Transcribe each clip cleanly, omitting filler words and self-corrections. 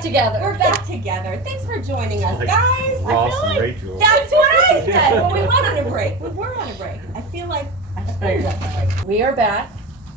back together. We're back together. Thanks for joining us, guys. Ross I feel and like Rachel. that's what I said when we went on a break. We were on a break. I feel like We are back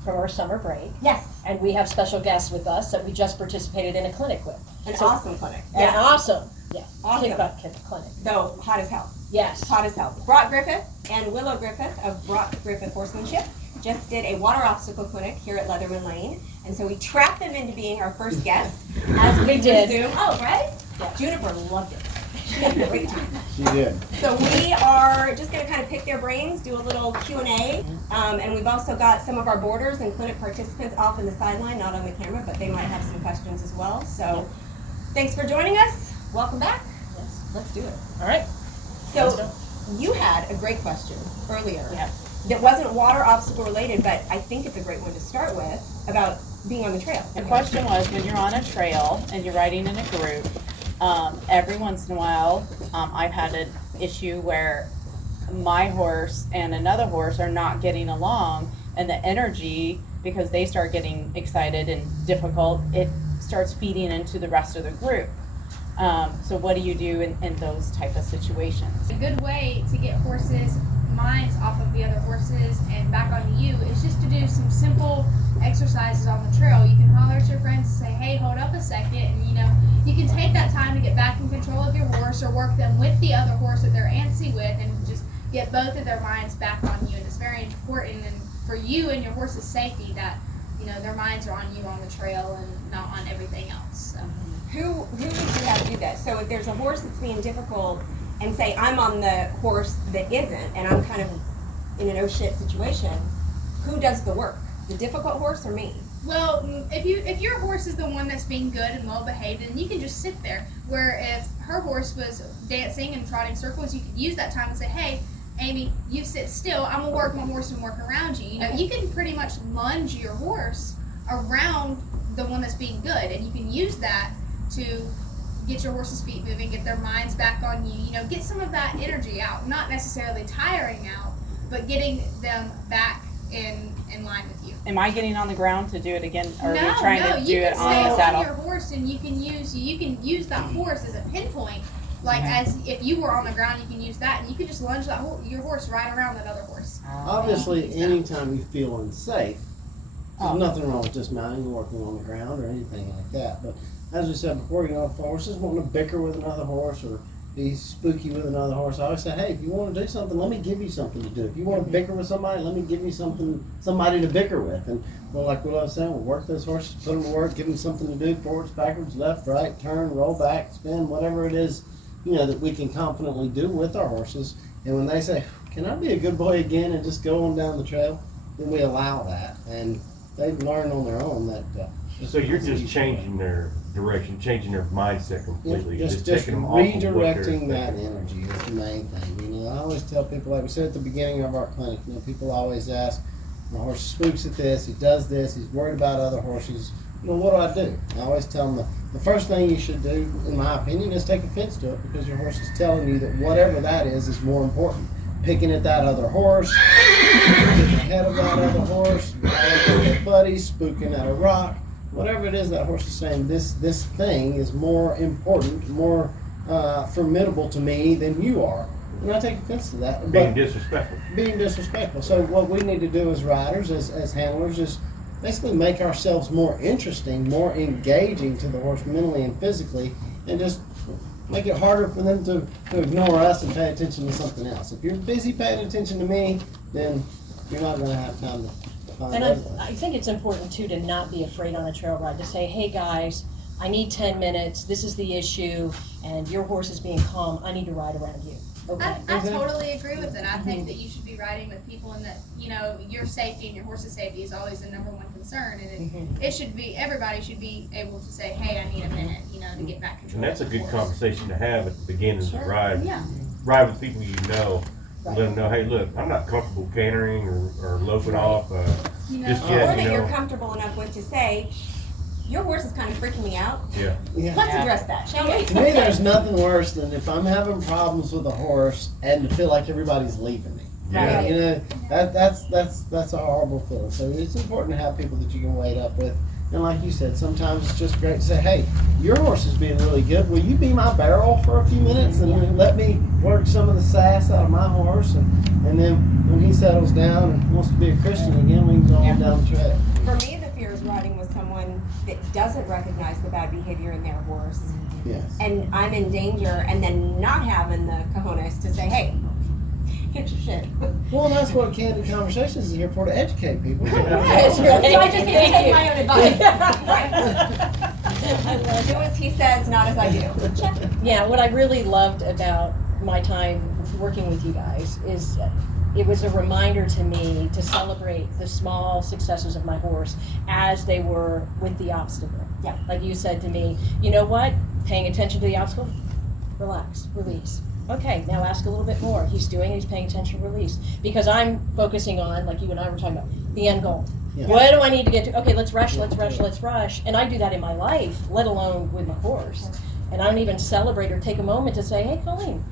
from our summer break. Yes, And we have special guests with us that we just participated in a clinic with. an awesome clinic. An awesome, yes, Awesome. kick butt clinic. So hot as hell. Yes. Hot as hell. Brock Griffith and Willow Griffith of Brock Griffith Horsemanship just did a water obstacle clinic here at Leatherman Lane. And so we trapped them into being our first guest as we did. Zoom. Oh, right? Yeah. Juniper loved it. She had a great time. She did. So we are just going to kind of pick their brains, do a little Q&A, and we've also got some of our boarders and clinic participants off in the sideline, not on the camera, but they might have some questions as well. So thanks for joining us. Welcome back. Yes. Let's do it. All right. So you had a great question earlier. Yes. That wasn't water obstacle related, but I think it's a great one to start with about being on the trail. The question was, when you're on a trail and you're riding in a group, every once in a while, I've had an issue where my horse and another horse are not getting along, and the energy, because they start getting excited and difficult, it starts feeding into the rest of the group. So what do you do in those type of situations? A good way to get horses' minds off of the other horses and back onto you is just to do some simple exercises on the trail. You can holler at your friends and say, hey, hold up a second, and you can take that time to get back in control of your horse or work them with the other horse that they're antsy with and just get both of their minds back on you. And it's very important and for you and your horse's safety that their minds are on you on the trail and not on everything else. So. Who would you have do that? So if there's a horse that's being difficult and say I'm on the horse that isn't and I'm kind of in an oh shit situation, who does the work? The difficult horse or me? Well, if your horse is the one that's being good and well behaved, then you can just sit there. Where if her horse was dancing and trotting circles, you could use that time and say, hey, Amy, you sit still. I'm gonna work my horse and work around you. You can pretty much lunge your horse around the one that's being good, and you can use that to get your horse's feet moving, get their minds back on you. Get some of that energy out. Not necessarily tiring out, but getting them back in line with you. Am I getting on the ground to do it again, or are we No, trying to do you it can on stay the on saddle? your horse, and you can use that horse as a pinpoint. Like as if you were on the ground, you can use that, and you can just lunge your horse right around that other horse. Obviously, anytime you feel unsafe, there's nothing wrong with dismounting and working on the ground or anything like that. But as we said before, if horses want to bicker with another horse or be spooky with another horse, I always say, hey, if you want to do something, let me give you something to do. If you want to bicker with somebody, let me give you somebody to bicker with. And like what I was saying, we'll work those horses, put them to work, give them something to do, forwards, backwards, left, right, turn, roll back, spin, whatever it is, that we can confidently do with our horses. And when they say, can I be a good boy again and just go on down the trail, then we allow that. And they've learned on their own that. So you're just changing their direction, changing their mindset completely. Just taking them off of what they're redirecting that thinking. energy is the main thing. I always tell people, like we said at the beginning of our clinic, people always ask, my horse spooks at this, he does this, he's worried about other horses. What do? I always tell them the first thing you should do, in my opinion, is take offense to it because your horse is telling you that whatever that is more important. Picking at that other horse, getting ahead of that other horse, riding with their buddies, spooking at a rock. Whatever it is that horse is saying, this thing is more important, more formidable to me than you are. And I take offense to that. Being disrespectful. Being disrespectful. So what we need to do as riders, as handlers, is basically make ourselves more interesting, more engaging to the horse mentally and physically, and just make it harder for them to ignore us and pay attention to something else. If you're busy paying attention to me, then you're not going to have time to find And other I think it's important too to not be afraid on a trail ride to say, hey guys, I need 10 minutes, this is the issue, and your horse is being calm, I need to ride around you. Okay. I totally agree with it. I think that you should be riding with people and that, your safety and your horse's safety is always the number one concern. And it should be, everybody should be able to say, hey, I need a minute, to get back control. And that's a of the good horse. conversation to have at the beginning of the ride. Yeah. Ride with people you know. Right. Let them know, hey, look, I'm not comfortable cantering or loping off. Just Or yet, that you're comfortable enough with to say, your horse is kind of freaking me out. Yeah. Let's address that, shall we? To me, there's nothing worse than if I'm having problems with a horse and to feel like everybody's leaving me. Yeah. That's a horrible feeling. So it's important to have people that you can wait up with And like you said, sometimes it's just great to say, hey, your horse is being really good. Will you be my barrel for a few minutes and let me work some of the sass out of my horse? And then when he settles down and wants to be a Christian again, we can go on down the track. For me, the fear is riding with someone that doesn't recognize the bad behavior in their horse, Yes. and I'm in danger, and then not having the cojones to say, hey, get your shit. Well, and that's what Candid Conversations is here for, to educate people. That's right. So I just can't take my own advice. I Do as he says, not as I do. Check. Yeah, what I really loved about my time working with you guys is it was a reminder to me to celebrate the small successes of my horse as they were with the obstacle. Yeah. Like you said to me, you know what? Paying attention to the obstacle, relax, release. Okay, now ask a little bit more. He's paying attention, release. Because I'm focusing on, like you and I were talking about, the end goal. Yeah. What do I need to get to? Okay, let's rush. And I do that in my life, let alone with my horse. And I don't even celebrate or take a moment to say, hey, Colleen,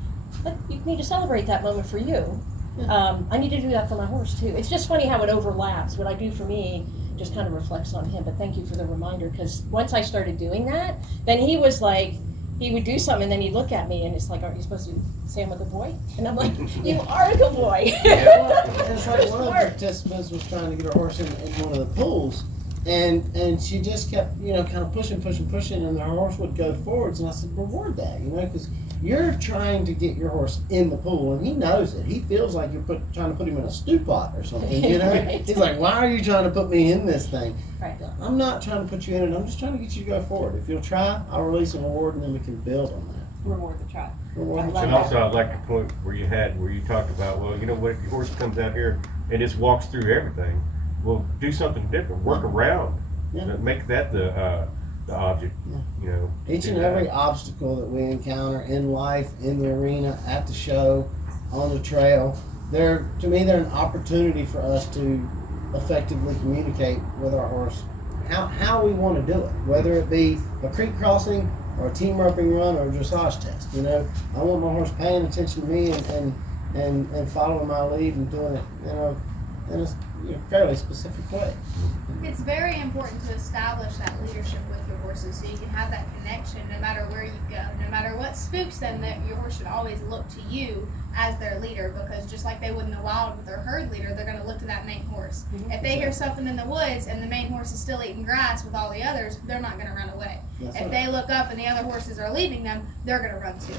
you need to celebrate that moment for you. I need to do that for my horse too. It's just funny how it overlaps. What I do for me just kind of reflects on him. But thank you for the reminder, because once I started doing that, then he was like, he would do something and then he'd look at me and it's like, aren't you supposed to say I'm a good boy? And I'm like, you are a good boy. It's like one of the participants was trying to get her horse in one of the pools, and she just kept, kind of pushing, and her horse would go forwards, and I said, reward that, because you're trying to get your horse in the pool, and he knows it. He feels like you're trying to put him in a stew pot or something, Right. He's like, why are you trying to put me in this thing? Right. I'm not trying to put you in it. I'm just trying to get you to go forward. If you'll try, I'll release a reward, and then we can build on that. Reward the try. Reward the I And love also, I'd like the point where you talked about, well, you know what, if your horse comes out here and just walks through everything, well, do something different, work around, Yeah. make that the object, Each and do every that. obstacle that we encounter in life, in the arena, at the show, on the trail, to me, they're an opportunity for us to effectively communicate with our horse how we want to do it, whether it be a creek crossing or a team roping run or a dressage test. I want my horse paying attention to me and following my lead and doing it, in a fairly specific way. It's very important to establish that leadership with your horses so you can have that connection no matter where you go. No matter what spooks them, that your horse should always look to you as their leader, because just like they would in the wild with their herd leader, they're going to look to that main horse. If they hear something in the woods and the main horse is still eating grass with all the others, they're not going to run away. That's If right. they look up and the other horses are leaving them, they're going to run too.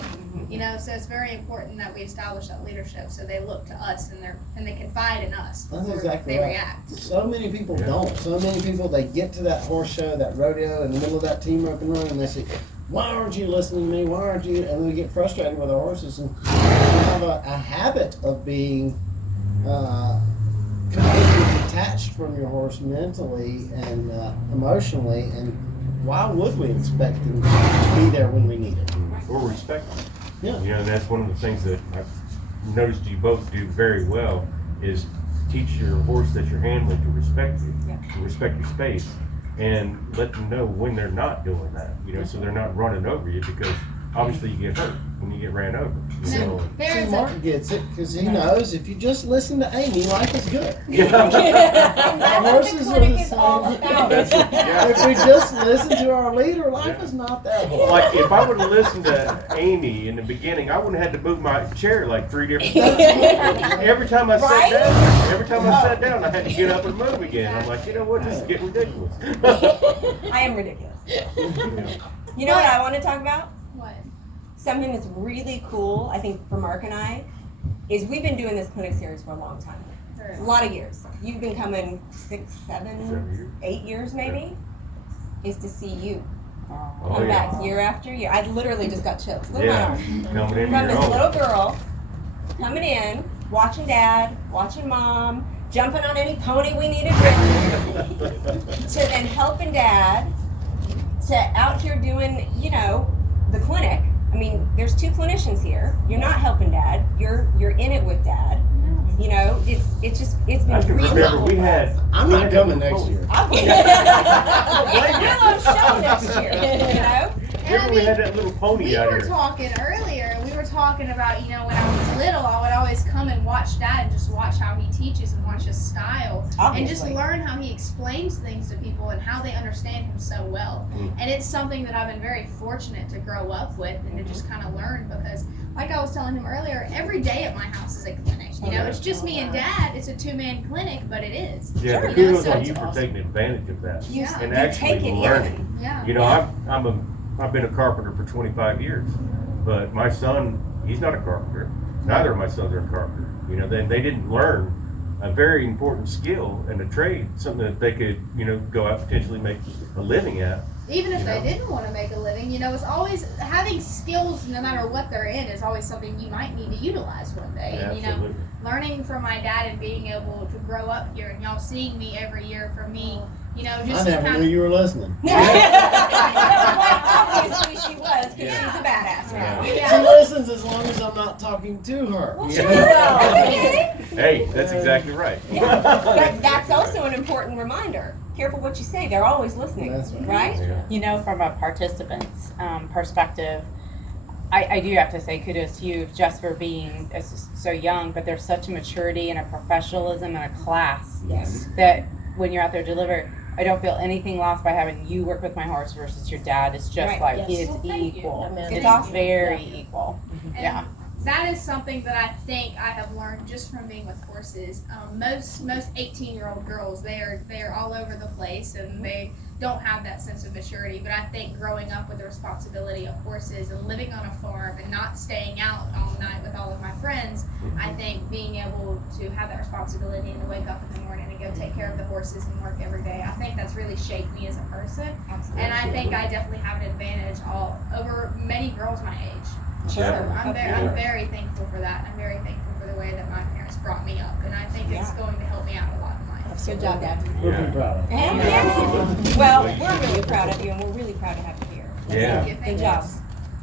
So it's very important that we establish that leadership so they look to us and they confide in us That's before exactly they right. react. So many people Yeah. don't. So many people, they get to that horse show, that rodeo, in the middle of that team rope and run, and they say, why aren't you listening to me? Why aren't you? And we get frustrated with our horses, and we have a habit of being completely detached from your horse mentally and emotionally, and why would we expect them to be there when we need it? Or respect them. Yeah. And that's one of the things that I've noticed you both do very well, is teach your horse that you're handling to respect you, to respect your space, and let them know when they're not doing that, so they're not running over you, because obviously you get hurt when you get ran over. There See, is Mark gets it because he knows if you just listen to Amy, life is good. And that's what Horses the are clinic the is all same. about. If we just listen to our leader, life is not that hard. Like, if I would have listened to Amy in the beginning, I wouldn't have had to move my chair like 3 different times. Every time I sat down, I had to get up and move again. I'm like, you know what, this is getting ridiculous. I am ridiculous. You know what I want to talk about? what? Something that's really cool, I think, for Mark and I, is we've been doing this clinic series for a long time. A lot of years. You've been coming 6, 7, 8 years maybe, is to see you Oh, come yeah. back year after year. I literally just got chills. Look at my Yeah, arm. coming in From your this own. little girl coming in, watching dad, watching mom, jumping on any pony we needed ridden, to then helping dad, to out here doing, the clinic. I mean, there's 2 clinicians here. You're not helping dad. You're in it with dad. It's I been can really remember cool. we had. I'm not coming next year. It's Willow's show next year, I Remember we had mean, that little pony we out were here? talking earlier. We were talking about, when I was little, I would always come and watch Dad and just watch how he teaches and watch his style. And just Obviously. learn how he explains things to people and how they understand him so well. And it's something that I've been very fortunate to grow up with and to just kind of learn because, like I was telling him earlier, every day at my house is a clinic. It's just me and Dad. It's a 2-man clinic, but it is. Yeah, Sure. but kudos So on it's you for awesome. taking advantage of that. Yeah. And You actually take it learning. in. Yeah. You know, I've been a carpenter for 25 years, but my son, he's not a carpenter. Neither of my sons are a carpenter. They didn't learn a very important skill and a trade, something that they could, go out and potentially make a living at. Even if You they know? didn't want to make a living, it's always having skills, no matter what they're in, is always something you might need to utilize one day. Yeah, And absolutely. learning from my dad and being able to grow up here, and y'all seeing me every year from me, I just to never kind knew of. you were listening. Obviously she was, because Yeah. she's a badass now. She Yeah. listens as long as I'm not talking to her. Well, Yeah. she will, okay? Hey, that's exactly right. But that's also an important reminder. Careful what you say, they're always listening, That's right. right? Yeah. From a participant's perspective, I do have to say kudos to you just for being so young, but there's such a maturity and a professionalism and a class Yes. that when you're out there deliver, I don't feel anything lost by having you work with my horse versus your dad. It's just Right. like, Yes. it's Well, thank you. equal. Amen. It's awesome. Very equal. And Yeah. that is something that I think I have learned just from being with horses. Most 18-year-old girls, they are all over the place and they don't have that sense of maturity. But I think growing up with the responsibility of horses and living on a farm and not staying out all night with all of my friends, I think being able to have that responsibility and to wake up in the morning and go take care of the horses and work every day, I think that's really shaped me as a person. Absolutely. And I think I definitely have an advantage over many girls my age. Sure. So I'm Yeah. very thankful for that. I'm very thankful for the way that my parents brought me up, and I think it's Yeah. going to help me out a lot in life. Good job, Dad. We're pretty proud of you. And well, we're really proud of you, and we're really proud to have you here. Yeah. Thank you, thank Good you. job.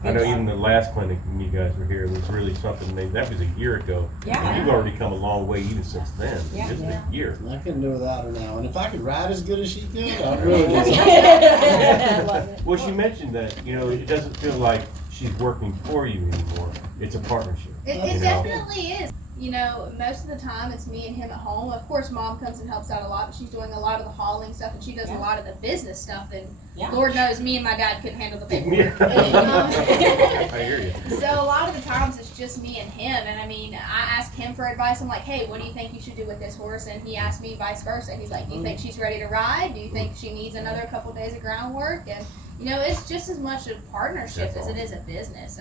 I know even the last clinic when you guys were here was really something, that was a year ago. Yeah. And you've already come a long way even since then, Yeah. just a year. I couldn't do without her now. And if I could ride as good as she could, I'd really do something. Love it. Well, she mentioned that, it doesn't feel like she's working for you anymore. It's a partnership. It You know? definitely is. Most of the time it's me and him at home. Of course, Mom comes and helps out a lot, but she's doing a lot of the hauling stuff, and she does a lot of the business stuff. And Yeah. Lord knows, me and my dad couldn't handle the Yeah. paperwork. I hear you. So a lot of the times it's just me and him, and I ask him for advice. I'm like, hey, what do you think you should do with this horse? And he asks me vice versa. He's like, do you think she's ready to ride? Do you think she needs another couple days of groundwork? And it's just as much a partnership That's as it is a business.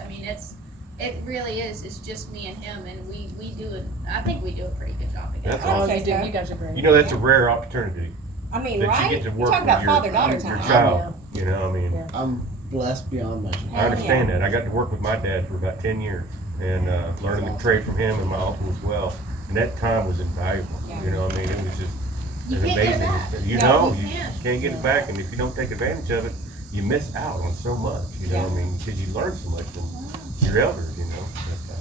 It really is. It's just me and him, and we do it. I think we do a pretty good job together. That's Oh, awesome. you do. You guys are great. That's a rare opportunity I mean, that right? you get to You work talk with about your father-daughter time. child. Yeah. I'm blessed beyond measure. I understand that. I got to work with my dad for about 10 years and learning the trade from him and my uncle as well. And that time was invaluable. Yeah. It was just You an can't get it amazing. back. You No, know, you you can't. can't get it back. And if you don't take advantage of it, you miss out on so much. Because you learn so much from your elders.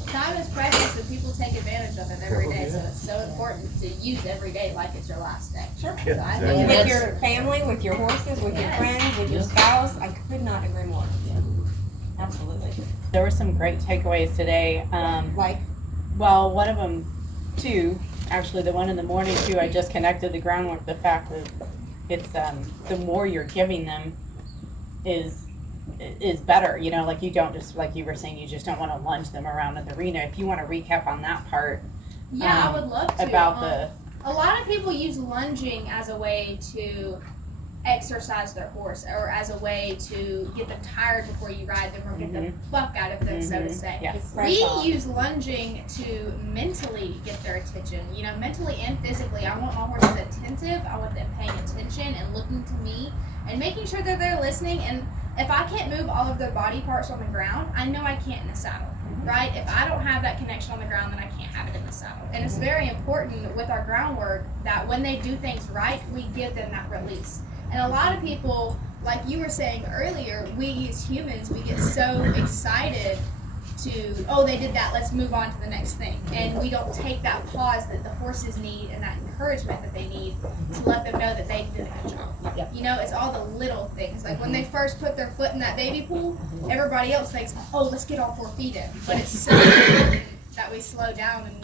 Time is precious, and people take advantage of it every Oh, day. So yeah. it's so important to use every day like it's your last day. Sure. So I exactly. think With that's- your family, with your horses, with your Yeah. friends, with your spouse, I could not agree more. Absolutely. There were some great takeaways today. Like, Well, one of them, two, actually the one in the morning too, I just connected the groundwork, the fact that it's, the more you're giving them is better, like you don't just, like you were saying, you just don't want to lunge them around in the arena. If you want to recap on that part Yeah, I would love to. about the, A lot of people use lunging as a way to exercise their horse, or as a way to get them tired before you ride them, or get the buck out of them, so to say. yes. We use lunging to mentally get their attention, mentally and physically. I want my horses attentive. I want them paying attention and looking to me and making sure that they're listening. And if I can't move all of their body parts on the ground, I know I can't in the saddle, right? If I don't have that connection on the ground, then I can't have it in the saddle. And it's very important with our groundwork that when they do things right, we give them that release. And a lot of people, like you were saying earlier, we as humans, we get so excited to, oh, they did that, let's move on to the next thing. And we don't take that pause that the horses need and that encouragement that they need to let them know that they did a good job. Yep. You know, it's all the little things. Like when they first put their foot in that baby pool, everybody else thinks, oh, let's get all 4 feet in. But it's so important that we slow down and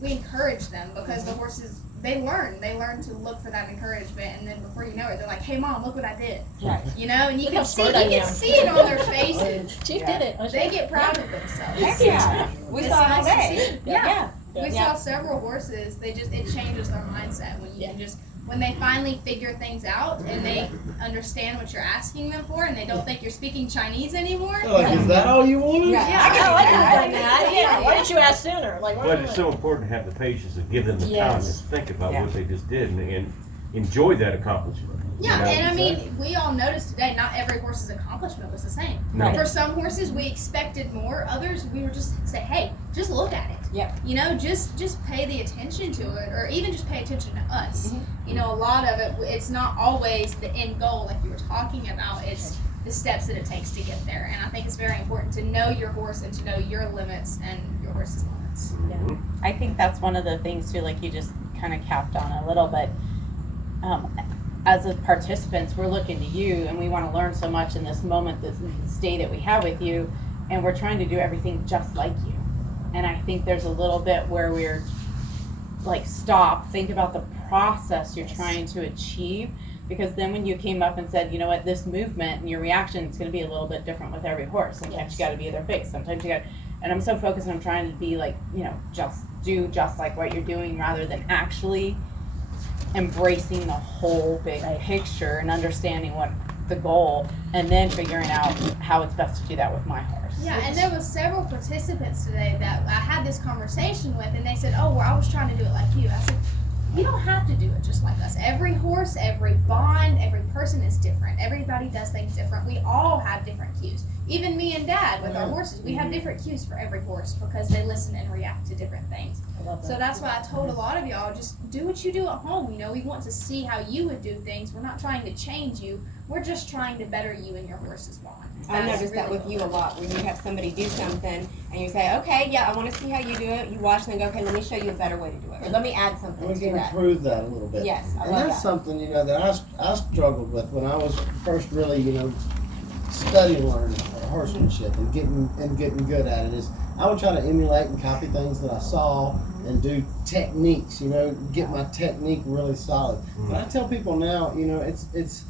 we encourage them, because the horses, they learn to look for that encouragement, and then before you know it, they're like, hey mom, look what I did. Right. You know, and you Look how can see smart I am. it on their faces. Chief did it. They get proud of themselves. Heck yeah. We It's saw it nice to today. see. Yeah. We Yeah. saw several horses, it changes their mindset when you can just, when they finally figure things out and they understand what you're asking them for, and they don't think you're speaking Chinese anymore. Like, is that all you wanted? Yeah. Yeah. I can Oh, I do can that. bring that. Yeah. Why didn't you ask sooner? Like, why But didn't it's you- so important to have the patience and give them the time to Yes. think about Yeah. what they just did and enjoy that accomplishment. you Yeah, know? and I mean, we all noticed today, not every horse's accomplishment was the same. No. For some horses, we expected more. Others, we were just say, hey, just look at it. Yep. You know, just pay the attention to it, or even just pay attention to us. You know, a lot of it, it's not always the end goal like you were talking about. It's the steps that it takes to get there. And I think it's very important to know your horse and to know your limits and your horse's limits. Mhm. I think that's one of the things too, like you just kind of capped on a little bit. As a participants, we're looking to you, and we want to learn so much in this moment, this stay that we have with you, and we're trying to do everything just like you. And I think there's a little bit where we're like, stop, think about the process you're trying to achieve, because then when you came up and said, you know what, this movement and your reaction is going to be a little bit different with every horse. Sometimes you got to be their face, sometimes you got, and I'm so focused on trying to be like, you know, just do just like what you're doing, rather than actually embracing the whole big picture and understanding what the goal, and then figuring out how it's best to do that with my horse. Yeah, and there was several participants today that I had this conversation with, and they said, oh, well, I was trying to do it like you. I said, you don't have to do it just like us. Every horse, every bond, every person is different. Everybody does things different. We all have different cues. Even me and Dad with our horses, we have different cues for every horse, because they listen and react to different things. I love So that. that's why I told a lot of y'all, just do what you do at home. You know, we want to see how you would do things. We're not trying to change you. We're just trying to better you and your horse's bond. I That's noticed that really with you a what lot, when you have somebody do something and you say, okay, yeah, I want to see how you do it. You watch and go, okay, let me show you a better way to do it. Or let me add something We to can that. improve that a little bit. Yes, I and love that's that. something, you know, that I struggled with when I was first really, you know, studying learning horsemanship and getting good at it. Is I would try to emulate and copy things that I saw and do techniques, you know, get my technique really solid. But I tell people now, you know, it's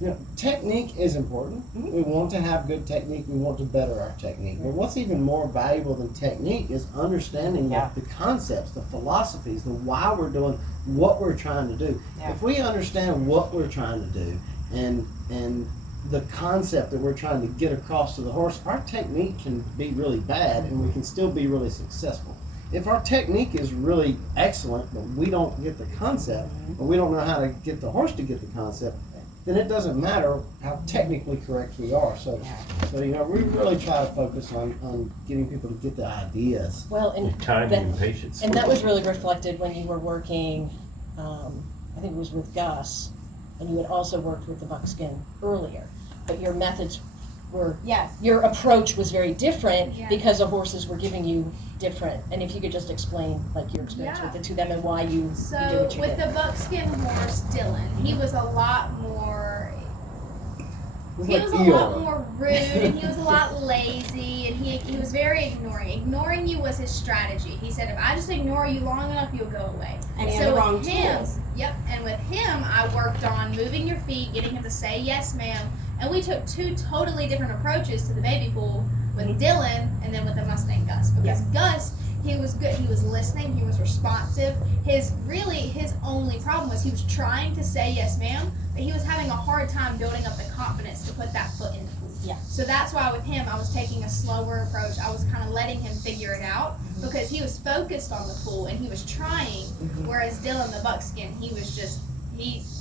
you know, technique is important. We want to have good technique. We want to better our technique. But what's even more valuable than technique is understanding the concepts, the philosophies, the why we're doing what we're trying to do. Yeah. If we understand what we're trying to do and the concept that we're trying to get across to the horse, our technique can be really bad and we can still be really successful. If our technique is really excellent, but we don't get the concept, or we don't know how to get the horse to get the concept, then it doesn't matter how technically correct we are. So you know, we really try to focus on getting people to get the ideas. Well, and Time that- and patience. And that was really reflected when you were working, I think it was with Gus, and you had also worked with the buckskin earlier. But your methods were, Yes. your approach was very different Yeah. because the horses were giving you different. And if you could just explain like your experience with the two of them and why you did So what you with did. the buckskin horse, Dylan, he was a lot more. It's He like was a lot Eeyore. more rude, and he was a lot lazy, and he was very ignoring. Ignoring you was his strategy. He said, if I just ignore you long enough, you'll go away. And he so had the with wrong him, tools. yep, and with him, I worked on moving your feet, getting him to say yes, ma'am, and we took two totally different approaches to the baby pool with Dylan and then with the Mustang Gus, because Gus, he was good. He was listening. He was responsive. His only problem was he was trying to say yes, ma'am, but he was having a hard time building up the confidence to put that foot in the pool. Yeah. So that's why with him, I was taking a slower approach. I was kind of letting him figure it out because he was focused on the pool and he was trying. Whereas Dylan, the buckskin, he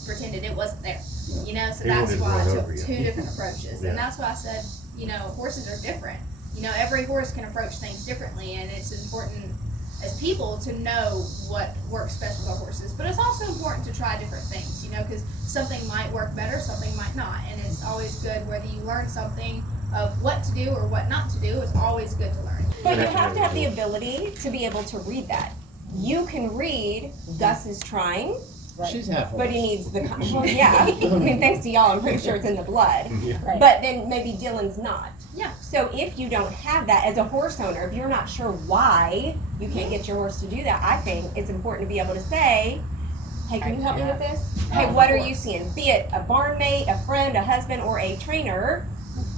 pretended it wasn't there. You know, so He that's wanted to why run I took over you. two different approaches, Yeah. and that's why I said, you know, horses are different. You know, every horse can approach things differently, and it's important as people to know what works best with our horses. But it's also important to try different things, you know, because something might work better, something might not, and it's always good whether you learn something of what to do or what not to do. It's always good to learn. But you That's have to have the really ability to be able to read that. You can read, Gus is trying, Right. She's half but he horse. needs the, well, yeah, I mean, thanks to y'all, I'm pretty sure it's in the blood. cool. Yeah. Right. But then maybe Dylan's not. Yeah. So if you don't have that as a horse owner, if you're not sure why you can't get your horse to do that, I think it's important to be able to say, hey, can you help me with this? Hey, Oh, what of are you seeing? Be it a barn mate, a friend, a husband, or a trainer.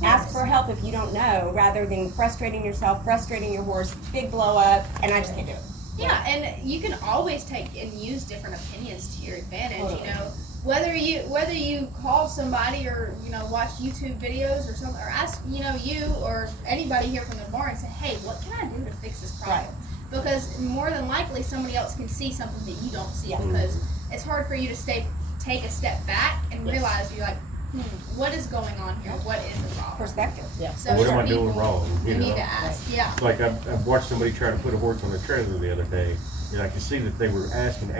Ask for help if you don't know, rather than frustrating yourself, frustrating your horse, big blow up, and I just can't do it. Yeah, and you can always take and use different opinions to your advantage. Totally. You know, whether you call somebody or watch YouTube videos or something, or ask you or anybody here from the barn and say, hey, what can I do to fix this problem? Because more than likely somebody else can see something that you don't see. Yes. Because it's hard for you to take a step back and Yes. realize you're like, what is going on here? What is the problem? Perspective. So What am I people- doing wrong? You You need know? to ask. Yeah. Like I've watched somebody try to put a horse on a trailer the other day, and I could see that they were asking,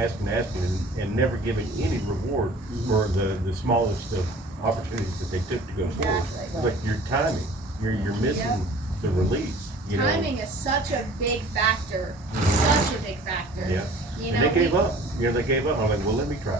and never giving any reward for the smallest of opportunities that they took to go forward. It's like your timing, you're missing Yep. the release. You know? Timing is such a big factor. Such a big factor. Yeah. You know, And they gave we- up. They gave up. I'm like, well, let me try.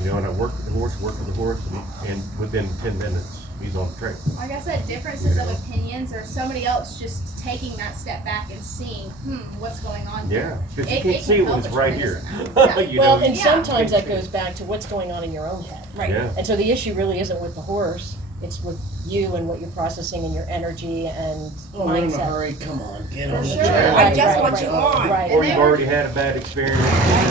And I worked with the horse, and within 10 minutes, he's on the trailer. Like I said, differences of opinions or somebody else just taking that step back and seeing, what's going on Yeah, here. because you It- can't it see can it when help it's a right tremendous here. amount. Yeah. You Well, know, and Yeah. sometimes that goes back to what's going on in your own head. Right. Yeah. And so the issue really isn't with the horse, it's with you and what you're processing and your energy and Oh, we're in a mindset. hurry, come on, get For on the sure. trailer. I just Right, want right, you right. on. Right. Or And you've they were- already had a bad experience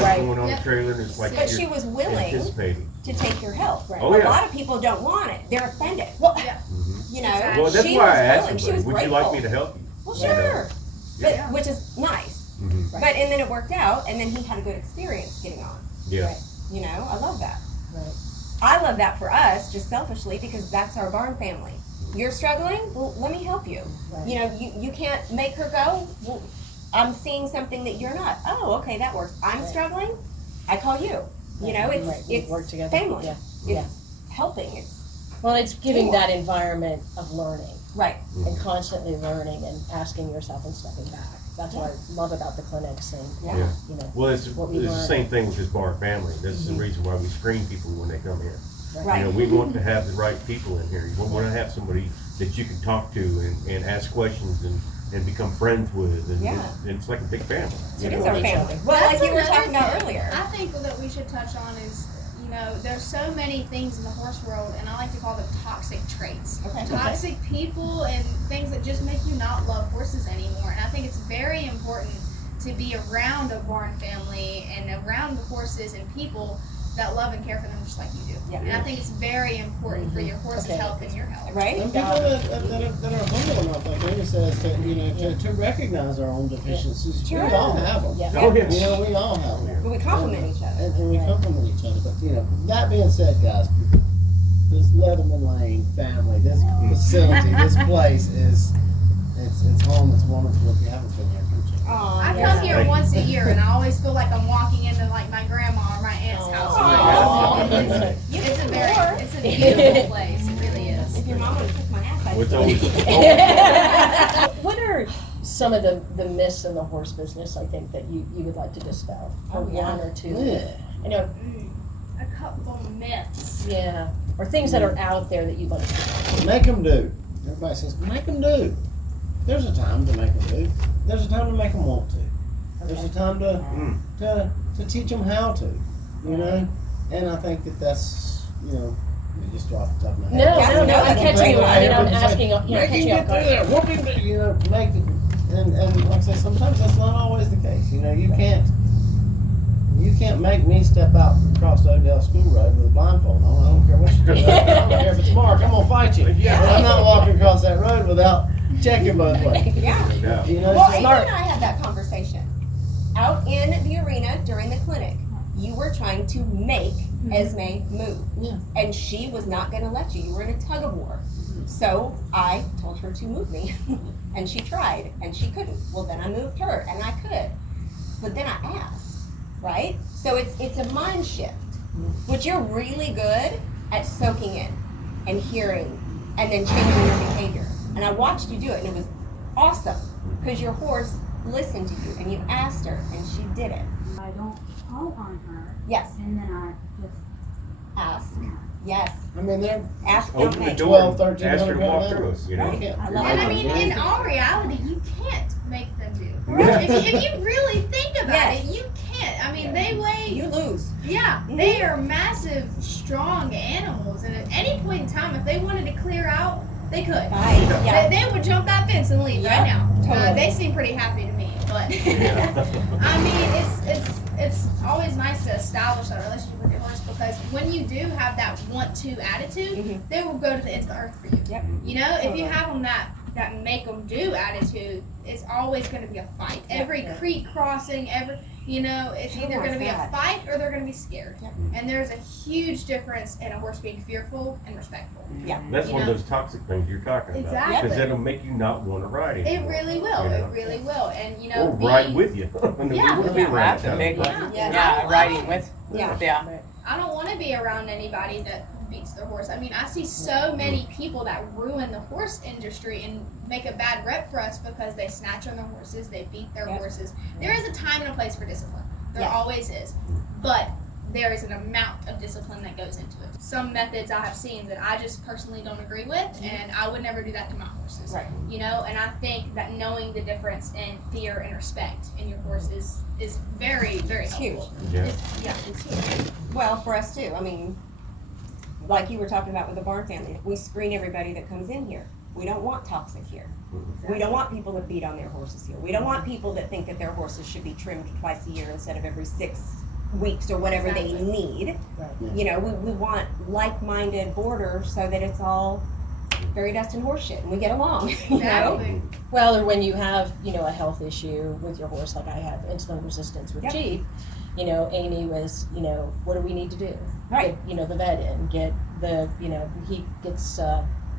Right. going on Yep. the trailer, and it's like But you're she was willing anticipating. to take your help. Right. Oh, A yeah. lot of people don't want it. They're offended. Well, Yeah. Mhm. you know, Exactly. Well, that's she why was I asked willing. She somebody, was would grateful. you like me to help you? Well, You know? sure. But, Yeah. which is nice. Mhm. But, and then it worked out, and then he had a good experience getting on. Yeah. Right. You know, I love that. Right. I love that for us, just selfishly, because that's our barn family. You're struggling? Well, let me help you. Right. You know, you can't make her go? Well, I'm seeing something that you're not. Oh, okay, that works. I'm Right. struggling? I call you. You know, it's, Right, you it's work together. family. Yeah. It's Yeah. helping. It's, Well, it's giving Teamwork. that environment of learning right. and constantly learning and asking yourself and stepping back. That's what I love about the clinics and, Yeah. Yeah. you know, Well, it's What we the learn. same thing with this barn family. This is the Mhm. reason why we screen people when they come here. Right. You know, we want to have the right people in here. We want to have somebody that you can talk to and ask questions and become friends with. And Yeah. it's like a big family. It you is know? our each family. other. Well, That's like you were another talking about thing earlier. I think that we should touch on is, there's so many things in the horse world, and I like to call them toxic traits. Okay. Toxic people and things that just make you not love horses anymore. And I think it's very important to be around a barn family and around the horses and people that love and care for them just like you do. Yeah. And I think it's very important for your horse's Okay. health and your health. Right? And people that are humble enough, like Amy says, to recognize our own deficiencies. Sure. We all have them. Yeah. Oh, yes. You know, we all have them. But we compliment each other. And we Right. compliment each other. But, that being said, guys, this Leatherman Lane family, this facility, this place it's home. It's wonderful. If you haven't been here, come check it out. I Aw, come Yeah. here Thank once a year, and I always feel like I'm walking into like my grandma or my aunt's house. Aw. It's a beautiful place. It really is. If your mom would kick my ass, I'd Well, it's still always- be- What are some of the myths in the horse business, I think, that you would like to dispel? Or Oh, yeah. one or two? Yeah. You know, A couple myths. yeah, or things that are out there that you'd like to. Make them do. Everybody says, make them do. There's a time to make them do. There's a time to make them want to. There's a time to teach them how to, you know? And I think that's, just off the top of my No, head. no, no, I'm catching you, I mean, I'm Everybody's asking, like, you know, make him catching you get off through there, guard. whoop him, make it, and like I said, sometimes that's not always the case, you can't make me step out across the Odell School Road with a blindfold on. I don't care what you do. I don't care if it's Mark, I'm gonna fight you. Yeah. But I'm not walking across that road without checking both ways. Yeah. Yeah. You know, Well, it's Amy smart. and I had that conversation out in the arena during the clinic. You were trying to make Esme move, Yeah. and she was not going to let you. You were in a tug of war. So I told her to move me, and she tried, and she couldn't. Well, then I moved her, and I could, but then I asked, right? So it's a mind shift, which you're really good at soaking in and hearing, and then changing your behavior. And I watched you do it, and it was awesome. Because your horse listened to you and you asked her and she did it. I don't call on her, Yes. and then I just Ask. Yes. I mean, they're Ask, don't Open the make. door 12, and ask her to 1300 walk pound through us, you know? Right. Yeah. I love And I it. mean, in all reality, you can't make them do. Right. If you really think about Yes. it, you can't. I mean, they weigh. You lose. Yeah, they are massive, strong animals, and at any point in time, if they wanted to clear out, they could. Right. Yeah. They would jump that fence and leave Yeah, right now. totally. They seem pretty happy to me, but Yeah. I mean, it's always nice to establish that relationship with your horse, because when you do have that want-to attitude, Mhm. they will go to the ends of the earth for you. Yep. You know, if Totally. you have them that make them do attitude, it's always going to be a fight. Yeah. Every creek crossing, it's Who either wants going to be that? a fight or they're going to be scared. Yep. And there's a huge difference in a horse being fearful and respectful. That's You one of know? those toxic things you're talking about. Exactly. Because it'll make you not want to ride It anymore. really will. You It know? really will. And Or ride with you. And we Yeah. wanna be Yeah, around that's a that. big one. Yeah. Yeah, riding with, Yeah. yeah. I don't want to be around anybody that beats their horse. I mean, I see so many people that ruin the horse industry and make a bad rep for us because they snatch on their horses, they beat their Yep. horses. There is a time and a place for discipline. There Yes. always is. But there is an amount of discipline that goes into it. Some methods I have seen that I just personally don't agree with, and I would never do that to my horses. Right. You know, and I think that knowing the difference in fear and respect in your horse is very, very It's huge. helpful. Yeah. Yeah, it's huge. Well, for us too. I mean, like you were talking about with the barn family, we screen everybody that comes in here. We don't want toxic here. We don't want people that beat on their horses here. We don't want people that think that their horses should be trimmed twice a year instead of every 6 weeks or whatever they Exactly. need. Right. You know, we want like-minded boarders so that it's all fairy dust and horse shit and we get along, you know? Exactly. Well, or when you have, a health issue with your horse, like I have insulin resistance with Yep. Chief, Amy was, what do we need to do? Right. Get, the vet in, get the, he gets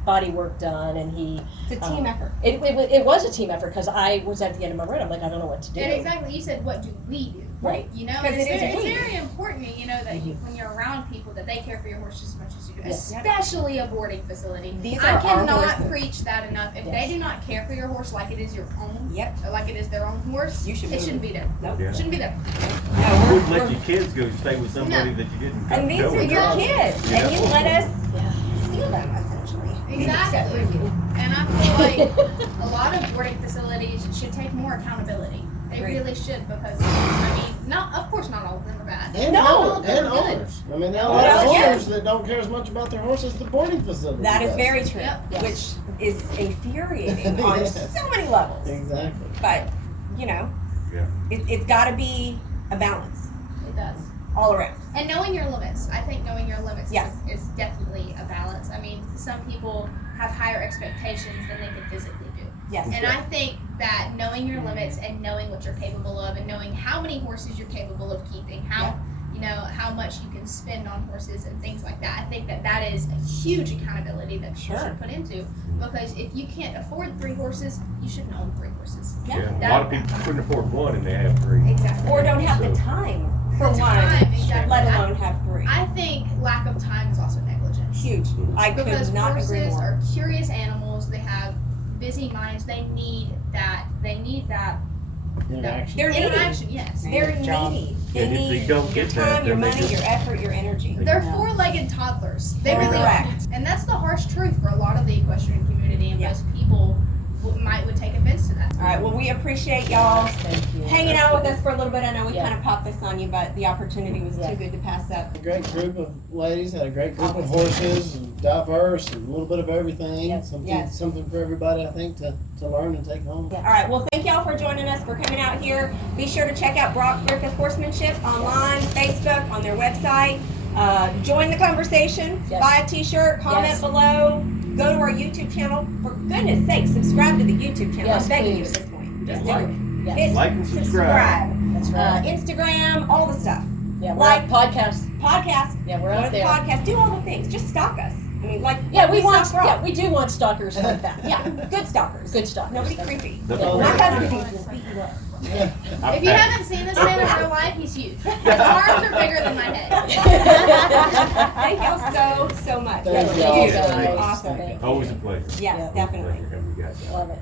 body work done, and he. It's a team effort. It was a team effort, because I was at the end of my road. I'm like, I don't know what to do. And exactly, you said, what do we do? Right. You know, 'Cause and it's, it is a very, it's we. very important, that you, when you're around people, that they care for your horse just as much as you do, Yes. especially a boarding facility. These I are our cannot horses. preach that enough. If Yes. they do not care for your horse like it is your own, Yep. or like it is their own horse, You should it move. shouldn't be there. Nope. Yeah. It shouldn't be there. No, You we're, wouldn't let we're, your kids go stay with somebody that you didn't and these know are and your trust. kids, Yeah. and you let us Yeah. steal them essentially. Except for Exactly. you. And I feel like a lot of boarding facilities should take more accountability. They Agreed. really should, because of course not all of them are bad. And, No, Not all of them and are good. owners. I mean, there are a Well, lot of yes. owners that don't care as much about their horse as the boarding facility That is does. very true, Yep. Yes. which is infuriating on Yes. so many levels. Exactly. But, Yeah. it's gotta be a balance It does. all around. And knowing your limits. I think knowing your limits Yes. is definitely a balance. I mean, some people have higher expectations than they can physically do. Yes. And I think that knowing your limits and knowing what you're capable of and knowing how many horses you're capable of keeping, how much you can spend on horses and things like that. I think that is a huge accountability that people Sure. should put into, because if you can't afford 3 horses, you shouldn't own 3 horses. Yeah. Yeah. A lot of people couldn't afford one and they have 3. Exactly. Or don't have the time for The one, time, exactly. let alone have 3. I think lack of time is also negligence. Huge. I Because could not agree horses more. are curious animals. They have busy minds. They need that Interaction. They're needy. interaction. Yes. They're Job. needy. They And if they need don't your get that, time, your then they money, just- your effort, your energy. They're Yeah. 4-legged toddlers. They really Correct. are. And that's the harsh truth for a lot of the equestrian community, and Yeah. most people would take offense to that. All right. Well, we appreciate y'all Thank you. hanging out with us for a little bit. I know we Yeah. kind of popped this on you, but the opportunity was Yeah. too good to pass up. A great group of ladies, had a great group of horses, and diverse, and a little bit of everything. Yep. Something for everybody, I think, to learn and take home. All right. Well, thank y'all for joining us, for coming out here. Be sure to check out Brock Griffith Horsemanship online, Facebook, on their website. Join the conversation. Yes. Buy a T-shirt. Comment Yes. below. Go to our YouTube channel. For goodness sake, subscribe to the YouTube channel. Yes, I'm begging you please. at this point. Just And do like. it. Yes. Hit Like and subscribe. That's right. Instagram, all the stuff. Yeah, we're like- on podcast. Podcast. Yeah, we're Go to out the there. podcast. Do all the things. Just stalk us. I mean, Yeah, we want. stalk Brock. Yeah, we do want stalkers like that. Yeah, good stalkers. Good stalkers. Nobody That's- creepy. Nothing Yeah. My worse. husband will beat you up. If you haven't seen this man in real life, he's huge. His arms are bigger than my head. Thank y'all so much. Thank Thank y'all. you. Guys. Awesome. Thank you. Always a pleasure. Yes, Yeah. definitely. Pleasure having you guys out. Love it.